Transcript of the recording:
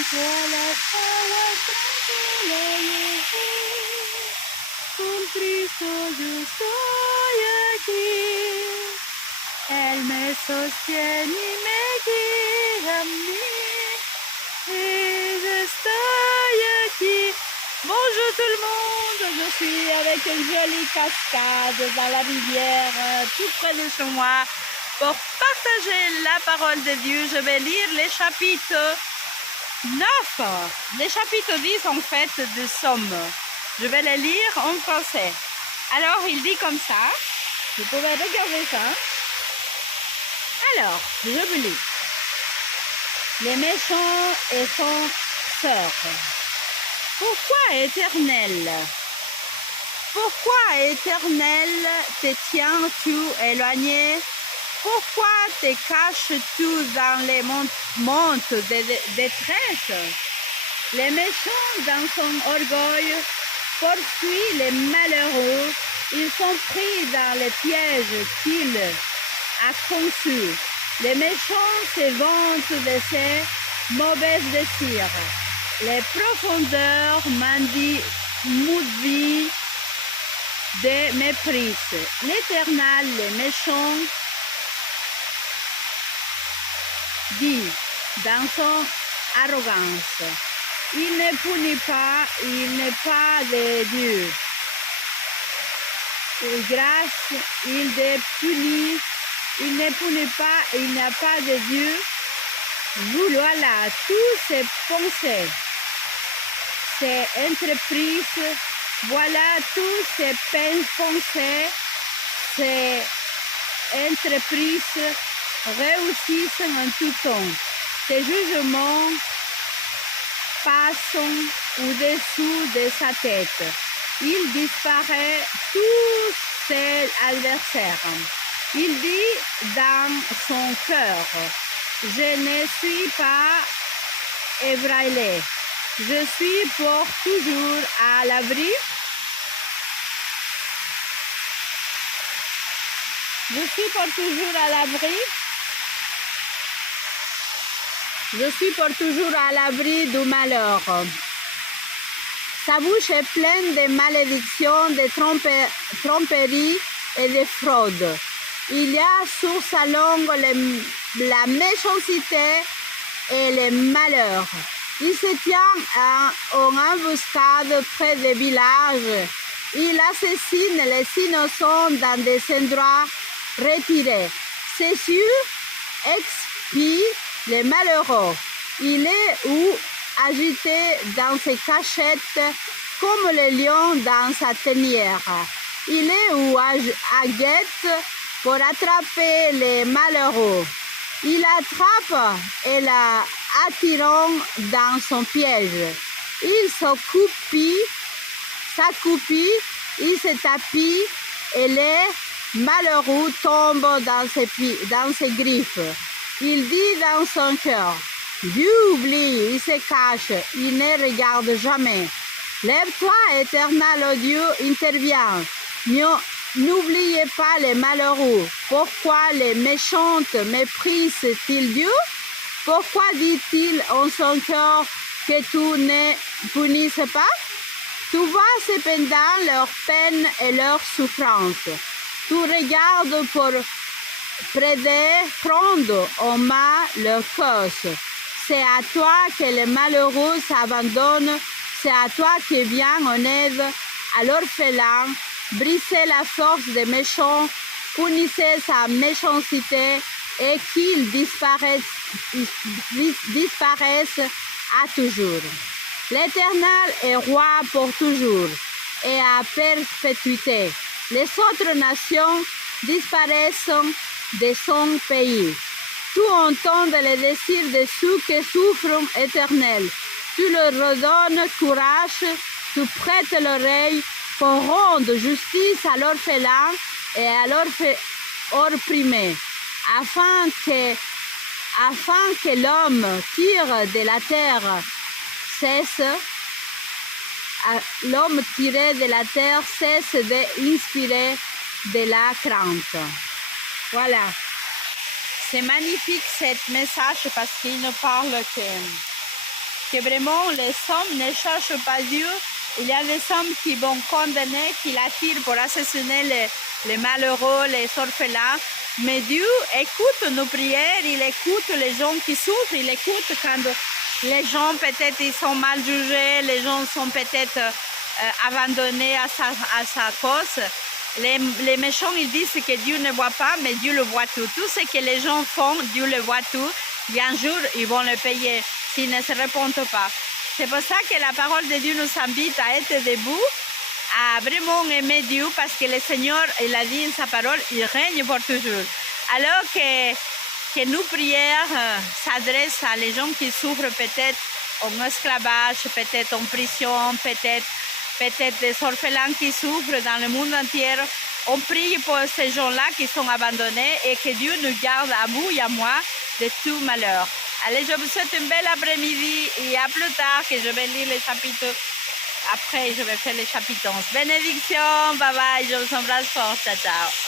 Toi la sagua tranquila con Cristo yo estoy aquí. Él me sostiene y me guía a mí. Et je suis aquí. Bonjour tout le monde, je suis avec une jolie cascade dans la rivière tout près de chez moi pour partager la parole de Dieu. Je vais lire les chapitres 9, les chapitres 10 en fait de Somme. Je vais les lire en français. Alors il dit comme ça, vous pouvez regarder ça. Alors, je vous lis. Les méchants et son sœur. Pourquoi Éternel? Pourquoi Éternel te tiens-tu éloigné? Pourquoi te caches-tu dans les montes de détresse? Les méchants dans son orgueil poursuivent les malheureux. Ils sont pris dans les pièges qu'il a conçus. Les méchants se vantent de ses mauvais désirs. Les profondeurs maudits de mépris. L'Éternel, les méchants, dit dans son arrogance, il ne punit pas, il n'est pas de Dieu. Grâce, il ne punit pas, il n'y a pas de Dieu. Voilà tous ses pensées, ses entreprises, voilà tous ses pensées, ses entreprises réussissent en tout temps. Ses jugements passent au-dessous de sa tête. Il disparaît tous ses adversaires. Il dit dans son cœur, je ne suis pas ébranlé. Je suis pour toujours à l'abri. Je suis pour toujours à l'abri. Je suis pour toujours à l'abri du malheur. Sa bouche est pleine de malédictions, de tromperies et de fraudes. Il y a sur sa langue la méchanceté et le malheur. Il se tient en embuscade près des villages. Il assassine les innocents dans des endroits retirés. Ses yeux expient les malheureux. Il est agité dans ses cachettes comme le lion dans sa tanière. Il est aguette pour attraper les malheureux. Il attrape et l'attire dans son piège. Il s'accroupit, il se tapit et les malheureux tombent dans ses griffes. Il dit dans son cœur, Dieu oublie, il se cache, il ne regarde jamais. Lève-toi, Éternel, oh Dieu, interviens. N'oubliez pas les malheureux. Pourquoi les méchants méprisent-ils Dieu? Pourquoi dit-il en son cœur que tu ne punisses pas? Tu vois cependant leur peine et leur souffrance. Tu regardes pour prendre en main leur cause. C'est à toi que les malheureux s'abandonnent. C'est à toi qui viens en aide à l'orphelin. Brisez la force des méchants, punissez sa méchanceté et qu'ils disparaissent à toujours. L'Éternel est roi pour toujours et à perpétuité. Les autres nations disparaissent de son pays. Tu entends les désirs de ceux qui souffrent, Éternel. Tu leur redonnes courage, tu prêtes l'oreille pour rendre justice à l'orphelin et à l'opprimé, afin que l'homme tire de la terre cesse, l'homme tiré de la terre cesse d'inspirer de la crainte. Voilà. C'est magnifique ce message parce qu'il nous parle que que vraiment les hommes ne cherchent pas Dieu. Il y a des hommes qui vont condamner, qui l'attirent pour assassiner les malheureux, les orphelins. Mais Dieu écoute nos prières, il écoute les gens qui souffrent, il écoute quand les gens peut-être ils sont mal jugés, les gens sont peut-être abandonnés à sa cause. Les méchants ils disent que Dieu ne voit pas, mais Dieu le voit tout. Tout ce que les gens font, Dieu le voit tout. Et un jour, ils vont le payer s'ils ne se répondent pas. C'est pour ça que la parole de Dieu nous invite à être debout, à vraiment aimer Dieu, parce que le Seigneur, il a dit dans sa parole, il règne pour toujours. Alors que nos prières s'adressent à les gens qui souffrent peut-être en esclavage, peut-être en prison, peut-être des orphelins qui souffrent dans le monde entier. On prie pour ces gens-là qui sont abandonnés et que Dieu nous garde à vous et à moi de tout malheur. Allez, je vous souhaite une belle après-midi et à plus tard que je vais lire les chapitres. Après, je vais faire les chapitres 11. Bénédiction, bye bye, je vous embrasse fort, ciao, ciao.